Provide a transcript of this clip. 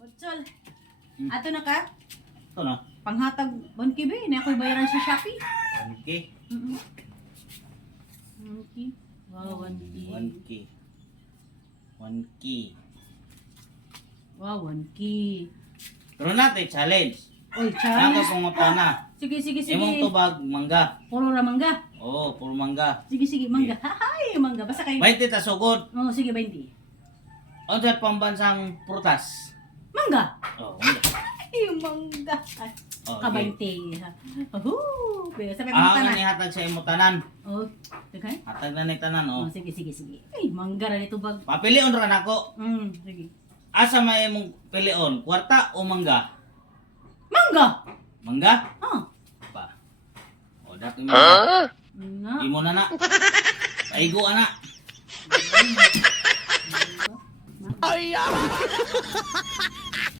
Utsol. Ato na ka? Ito na. Panghatag 1K ba? Na ako'y bayaran sa Shopee. 1K. 1K. Wow, 1K. 1K. 1K. Wow, 1K. Pero natin, challenge. Oy, Nako challenge. pangutana. Sige, sige, sige. Imong tubag, mangga. Puro na mangga. Oo, puro mangga. Sige, sige, mangga. Hahay, mangga. Basta kayo. 20 ta sugod. Oo, sige, 20. O sa pambansang prutas. Mangga. Oh, mangga. Ay, mangga. Oh, Ka-20. Sabi mo Ah, tanan. ni hatag sa imo tanan. Oh, okay. Hatag na ni tanan oh. Oh, sige, sige, sige. Ay, mangga ra nito bag. Papilion ra nako. Sige. Asa may imong pilion? Kwarta o mangga? Mangga. Mangga? Ah. Pa. O dati mangga. Na. Imo na na. Paigo ana. Ay,